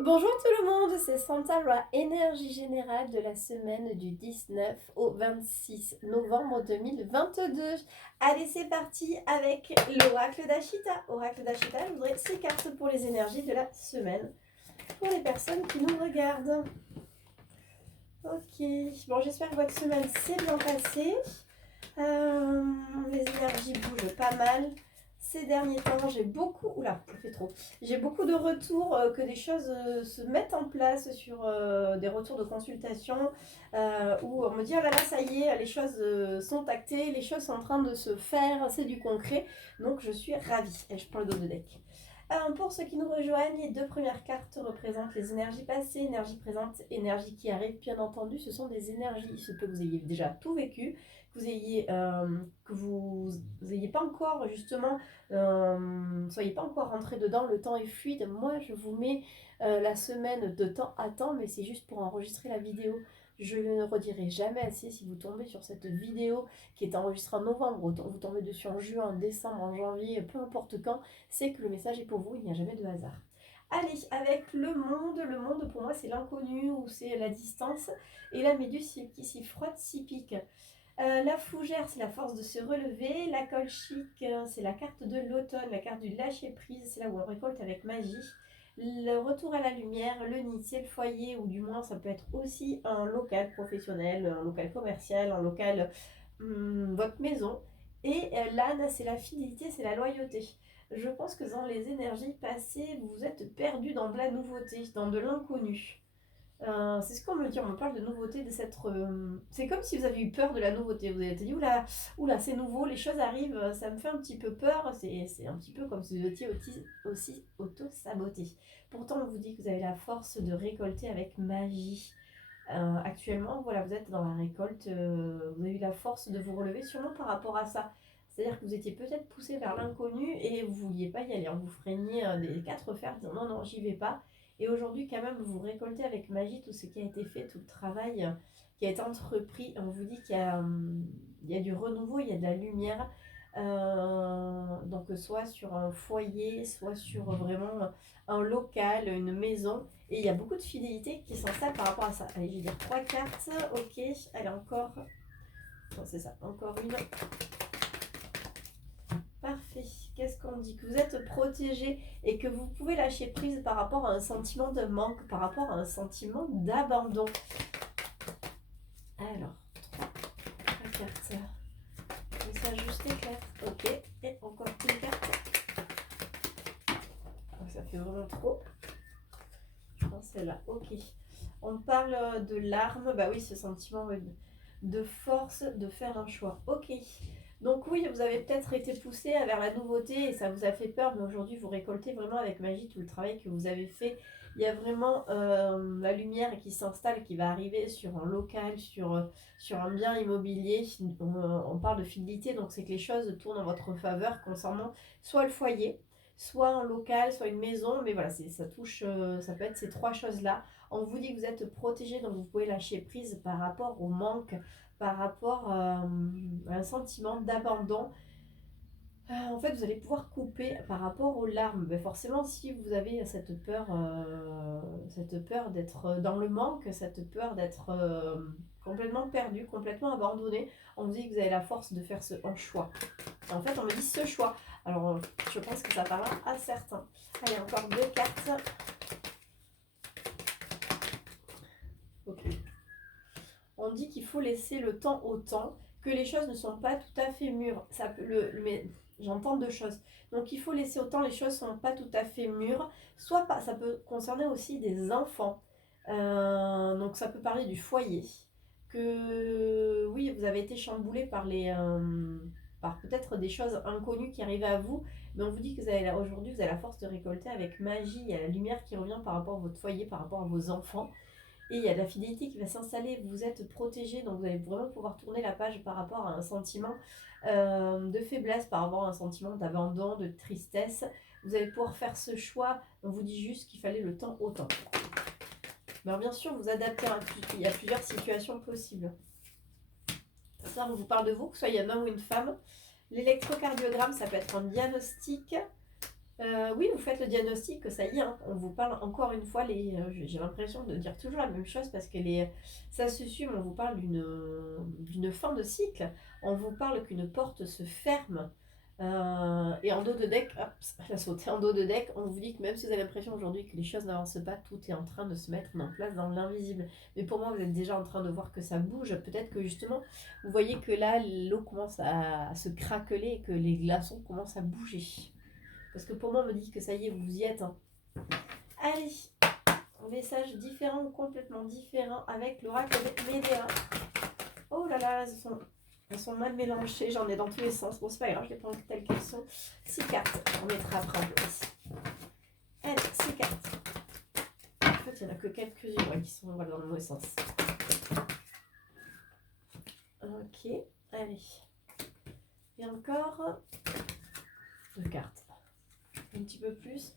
Bonjour tout le monde, c'est Santara, énergie générale de la semaine du 19 au 26 novembre 2022. Allez, c'est parti avec l'oracle d'Ashita. Oracle d'Ashita, je voudrais 6 cartes pour les énergies de la semaine pour les personnes qui nous regardent. Ok, bon, j'espère que votre semaine s'est bien passée. Les énergies bougent pas mal. Ces derniers temps, j'ai beaucoup... Oula, ça fait trop. J'ai beaucoup de retours, que des choses se mettent en place sur des retours de consultation où on me dit, oh là là, ça y est, les choses sont actées, les choses sont en train de se faire, c'est du concret. Donc je suis ravie. Et je prends le dos de deck. Pour ceux qui nous rejoignent, les deux premières cartes représentent les énergies passées, énergies présentes, énergies qui arrivent. Bien entendu, ce sont des énergies. Il se peut que vous ayez déjà tout vécu, que vous ayez pas encore justement, soyez pas encore rentré dedans. Le temps est fluide. Moi, je vous mets la semaine de temps à temps, mais c'est juste pour enregistrer la vidéo. Je ne le redirai jamais assez. Si vous tombez sur cette vidéo qui est enregistrée en novembre, vous tombez dessus en juin, en décembre, en janvier, peu importe quand, c'est que le message est pour vous, il n'y a jamais de hasard. Allez, avec le monde pour moi c'est l'inconnu ou c'est la distance, et la méduse qui s'y frotte, s'y pique. La fougère, c'est la force de se relever. La colchique, c'est la carte de l'automne, la carte du lâcher prise, c'est là où on récolte avec magie. Le retour à la lumière, le nid, c'est le foyer, ou du moins ça peut être aussi un local professionnel, un local commercial, un local, votre maison. Et l'âne, c'est la fidélité, c'est la loyauté. Je pense que dans les énergies passées, vous vous êtes perdu dans de la nouveauté, dans de l'inconnu. C'est ce qu'on me dit, on me parle de nouveauté, de cette. C'est comme si vous avez eu peur de la nouveauté. Vous avez été dit, oula, oula, c'est nouveau, les choses arrivent, ça me fait un petit peu peur. C'est un petit peu comme si vous étiez aussi auto-saboté. Pourtant, on vous dit que vous avez la force de récolter avec magie. Actuellement, voilà, vous êtes dans la récolte, vous avez eu la force de vous relever sûrement par rapport à ça. C'est-à-dire que vous étiez peut-être poussé vers l'inconnu et vous ne vouliez pas y aller. Vous freiniez des quatre fers, disant non, non, j'y vais pas. Et aujourd'hui, quand même, vous récoltez avec magie tout ce qui a été fait, tout le travail qui a été entrepris. On vous dit il y a du renouveau, il y a de la lumière. Donc, soit sur un foyer, soit sur vraiment un local, une maison. Et il y a beaucoup de fidélité qui s'installe par rapport à ça. Allez, je vais dire trois cartes. Ok, allez, encore. Non, c'est ça, encore une. Parfait. Qu'est-ce qu'on dit? Que vous êtes protégé et que vous pouvez lâcher prise par rapport à un sentiment de manque, par rapport à un sentiment d'abandon. Alors, trois cartes. Message juste éclair. Ok. Et encore une carte. Oh, ça fait vraiment trop. Je pense celle-là. Ok. On parle de larmes. Bah oui, ce sentiment de force de faire un choix. Ok. Donc oui, vous avez peut-être été poussé vers la nouveauté et ça vous a fait peur, mais aujourd'hui vous récoltez vraiment avec magie tout le travail que vous avez fait. Il y a vraiment la lumière qui s'installe, qui va arriver sur un local, sur un bien immobilier. On parle de fidélité, donc c'est que les choses tournent en votre faveur concernant soit le foyer, soit un local, soit une maison. Mais voilà, ça touche, ça peut être ces trois choses-là. On vous dit que vous êtes protégé, donc vous pouvez lâcher prise par rapport au manque, par rapport à un sentiment d'abandon. En fait, vous allez pouvoir couper par rapport aux larmes. Mais forcément, si vous avez cette peur d'être dans le manque, cette peur d'être complètement perdu, complètement abandonné, on vous dit que vous avez la force de faire un choix. En fait, on me dit ce choix. Alors, je pense que ça parlera à certains. Allez, encore deux cartes. Ok. On dit qu'il faut laisser le temps au temps, que les choses ne sont pas tout à fait mûres. Ça peut, mais j'entends deux choses. Donc il faut laisser au temps, les choses ne sont pas tout à fait mûres. Soit pas, ça peut concerner aussi des enfants. Donc ça peut parler du foyer. Que oui, vous avez été chamboulé par peut-être des choses inconnues qui arrivaient à vous, mais on vous dit que aujourd'hui vous avez la force de récolter avec magie. Il y a la lumière qui revient par rapport à votre foyer, par rapport à vos enfants. Et il y a de la fidélité qui va s'installer, vous êtes protégé, donc vous allez vraiment pouvoir tourner la page par rapport à un sentiment de faiblesse, par rapport à un sentiment d'abandon, de tristesse. Vous allez pouvoir faire ce choix, on vous dit juste qu'il fallait le temps au temps. Alors bien sûr, vous adaptez, il y a plusieurs situations possibles. Ça, on vous parle de vous, que ce soit un homme ou une femme. L'électrocardiogramme, ça peut être un diagnostic. Oui, vous faites le diagnostic, que ça y est, hein, on vous parle encore une fois, j'ai l'impression de dire toujours la même chose parce que ça se suit, mais on vous parle d'une fin de cycle, on vous parle qu'une porte se ferme. Et en dos de deck, hop, elle a sauté en dos de deck, on vous dit que même si vous avez l'impression aujourd'hui que les choses n'avancent pas, tout est en train de se mettre en place dans l'invisible. Mais pour moi, vous êtes déjà en train de voir que ça bouge. Peut-être que justement, vous voyez que là, l'eau commence à se craqueler et que les glaçons commencent à bouger. Parce que pour moi, on me dit que ça y est, vous y êtes. Hein. Allez, un message différent, complètement différent avec l'oracle de Médéa. Oh là là, elles sont mal mélangées, j'en ai dans tous les sens. Bon, c'est pas grave, je les prends telles qu'elles sont. 6 cartes, on mettra après en place. Allez, 6 cartes. En fait, il n'y en a que quelques-unes qui sont dans le mauvais sens. Ok, allez. Et encore 2 cartes. Un petit peu plus.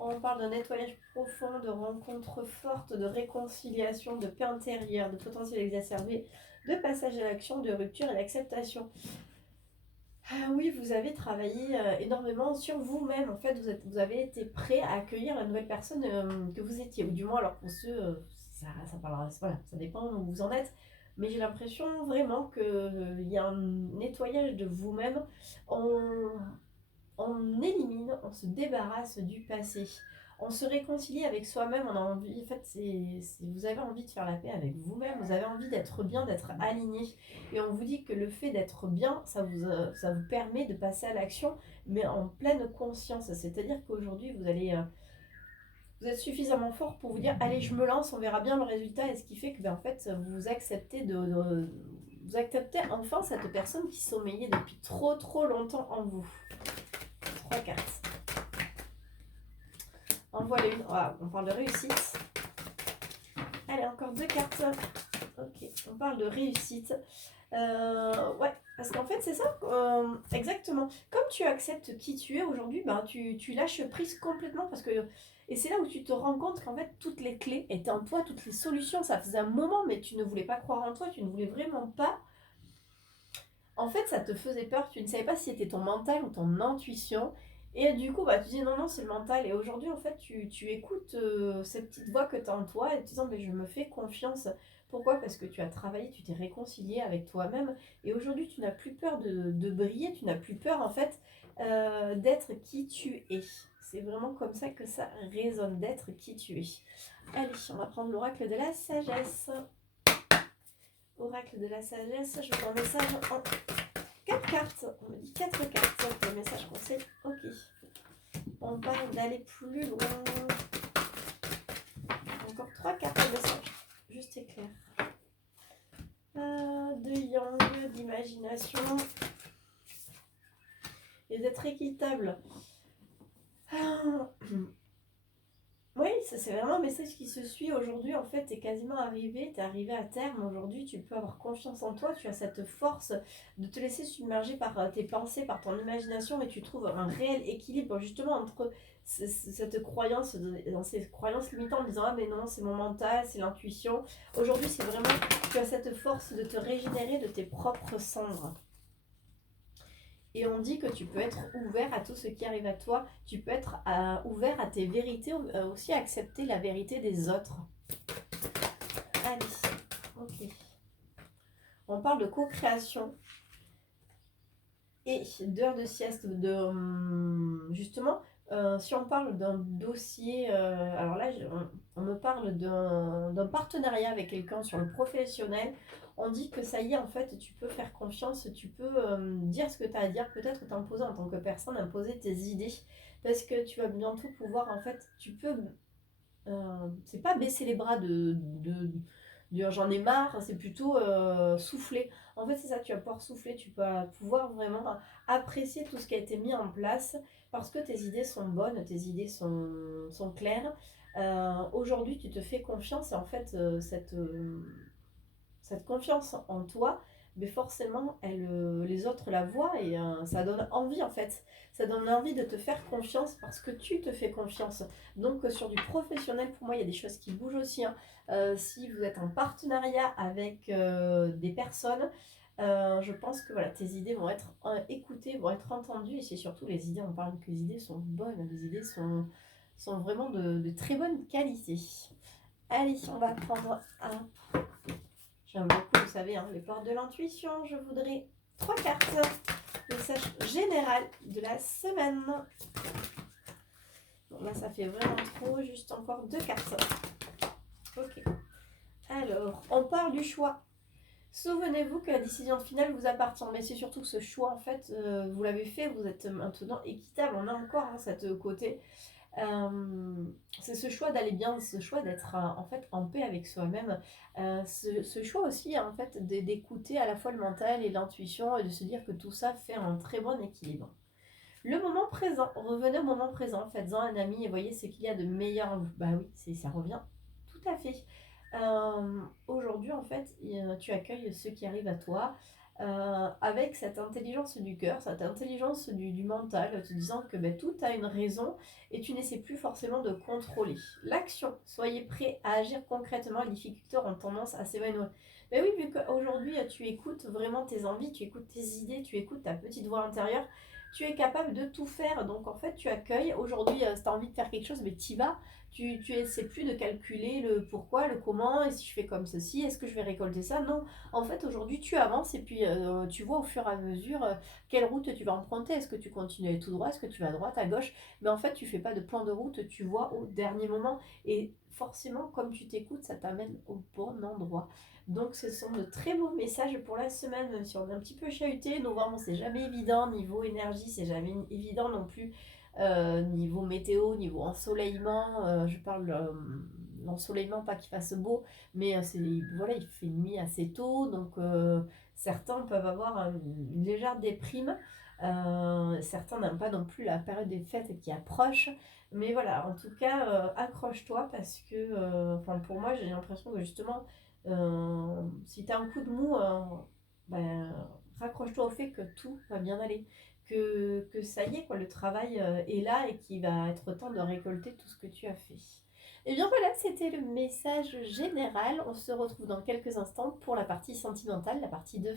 On parle d'un nettoyage profond, de rencontres fortes, de réconciliation, de paix intérieure, de potentiel exacerbé, de passage à l'action, de rupture et d'acceptation. Ah oui, vous avez travaillé énormément sur vous-même. En fait, vous avez été prêt à accueillir la nouvelle personne que vous étiez. Ou du moins, alors pour ceux, ça parlera, voilà, ça dépend où vous en êtes. Mais j'ai l'impression vraiment qu'il y a un nettoyage de vous-même. On élimine, on se débarrasse du passé. On se réconcilie avec soi-même, on a envie, en fait, vous avez envie de faire la paix avec vous-même, vous avez envie d'être bien, d'être aligné. Et on vous dit que le fait d'être bien, ça vous permet de passer à l'action, mais en pleine conscience. C'est-à-dire qu'aujourd'hui, vous êtes suffisamment fort pour vous dire, allez, je me lance, on verra bien le résultat. Et ce qui fait que, en fait, vous acceptez vous acceptez enfin cette personne qui sommeillait depuis trop longtemps en vous. 3 cartes. Envoie-les une. Voilà, on parle de réussite. Allez, encore 2 cartes. Ok, on parle de réussite. Ouais, parce qu'en fait, c'est ça. Exactement. Comme tu acceptes qui tu es aujourd'hui, ben, tu lâches prise complètement. Et c'est là où tu te rends compte qu'en fait, toutes les clés étaient en toi, toutes les solutions. Ça faisait un moment, mais tu ne voulais pas croire en toi. Tu ne voulais vraiment pas. En fait, ça te faisait peur. Tu ne savais pas si c'était ton mental ou ton intuition. Et du coup, bah, tu dis non, c'est le mental. Et aujourd'hui, en fait, tu écoutes cette petite voix que tu as en toi et tu dis, mais je me fais confiance. Pourquoi? Parce que tu as travaillé, tu t'es réconcilié avec toi-même. Et aujourd'hui, tu n'as plus peur de briller. Tu n'as plus peur, en fait, d'être qui tu es. C'est vraiment comme ça que ça résonne, d'être qui tu es. Allez, on va prendre l'oracle de la sagesse. Oracle de la sagesse, je vous en message en 4 cartes. On me dit 4 cartes. Le message qu'on sait, ok. On parle d'aller plus loin. Encore 3 cartes de message. Juste éclair. De yang, d'imagination. Et d'être équitable. Oui, ça c'est vraiment un message qui se suit aujourd'hui. En fait, t'es quasiment arrivé, t'es arrivé à terme. Aujourd'hui, tu peux avoir confiance en toi. Tu as cette force de te laisser submerger par tes pensées, par ton imagination, et tu trouves un réel équilibre justement entre cette croyance, dans ces croyances limitantes, en disant ah mais non, c'est mon mental, c'est l'intuition. Aujourd'hui, c'est vraiment, tu as cette force de te régénérer de tes propres cendres. Et on dit que tu peux être ouvert à tout ce qui arrive à toi. Tu peux être ouvert à tes vérités, aussi accepter la vérité des autres. Allez, ok. On parle de co-création et d'heures de sieste. Justement, si on parle d'un dossier, alors là, on me parle d'un partenariat avec quelqu'un sur le professionnel. On dit que ça y est, en fait, tu peux faire confiance, tu peux dire ce que tu as à dire, peut-être t'imposer en tant que personne, imposer tes idées, parce que tu vas bientôt pouvoir, en fait, tu peux, c'est pas baisser les bras dire j'en ai marre, c'est plutôt souffler. En fait, c'est ça, tu vas pouvoir souffler, tu vas pouvoir vraiment apprécier tout ce qui a été mis en place, parce que tes idées sont bonnes, tes idées sont claires. Aujourd'hui, tu te fais confiance, et en fait, cette confiance en toi, mais forcément, les autres la voient et ça donne envie en fait. Ça donne envie de te faire confiance parce que tu te fais confiance. Donc sur du professionnel, pour moi, il y a des choses qui bougent aussi. Hein. Si vous êtes en partenariat avec des personnes, Je pense que voilà, tes idées vont être écoutées, vont être entendues, et c'est surtout les idées, on parle que les idées sont bonnes, les idées sont vraiment de très bonne qualité. Allez, on va prendre un. J'aime beaucoup, vous savez, hein, les portes de l'intuition. Je voudrais 3 cartes. Message général de la semaine. Bon, là, ça fait vraiment trop. Juste encore 2 cartes. Ok. Alors, on part du choix. Souvenez-vous que la décision finale vous appartient, mais c'est surtout que ce choix, en fait, vous l'avez fait, vous êtes maintenant équitable. On a encore hein, cette côté. C'est ce choix d'aller bien, ce choix d'être en fait en paix avec soi-même, ce choix aussi en fait d'écouter à la fois le mental et l'intuition et de se dire que tout ça fait un très bon équilibre. Le moment présent, revenez au moment présent, faites-en un ami et voyez ce qu'il y a de meilleur en vous. Bah oui, ça revient tout à fait. Aujourd'hui, en fait, tu accueilles ceux qui arrivent à toi avec cette intelligence du cœur, cette intelligence du mental, te disant que ben, tout a une raison et tu n'essaies plus forcément de contrôler. L'action, soyez prêt à agir concrètement, les difficultés ont tendance à s'évanouir. Ben oui, vu qu'aujourd'hui tu écoutes vraiment tes envies, tu écoutes tes idées, tu écoutes ta petite voix intérieure, tu es capable de tout faire. Donc en fait, tu accueilles. Aujourd'hui, si tu as envie de faire quelque chose, mais tu y vas. Tu essaies plus de calculer le pourquoi, le comment, et si je fais comme ceci, est-ce que je vais récolter ça? Non. En fait, aujourd'hui, tu avances et puis tu vois au fur et à mesure quelle route tu vas emprunter. Est-ce que tu continues à aller tout droit? Est-ce que tu vas à droite, à gauche? Mais en fait, tu fais pas de plan de route, tu vois au dernier moment. Et forcément, comme tu t'écoutes, ça t'amène au bon endroit. Donc ce sont de très beaux messages pour la semaine, même si on est un petit peu chahuté. Novembre, c'est jamais évident. Niveau énergie, c'est jamais évident non plus. Niveau météo, niveau ensoleillement, je parle l'ensoleillement, pas qu'il fasse beau, mais voilà, il fait nuit assez tôt, donc certains peuvent avoir une légère déprime. Certains n'aiment pas non plus la période des fêtes qui approche. Mais voilà, en tout cas, accroche-toi parce que, pour moi, j'ai l'impression que justement, si tu as un coup de mou, ben, raccroche-toi au fait que tout va bien aller. Que ça y est, quoi, le travail est là et qu'il va être temps de récolter tout ce que tu as fait. Et bien voilà, c'était le message général. On se retrouve dans quelques instants pour la partie sentimentale, la partie 2.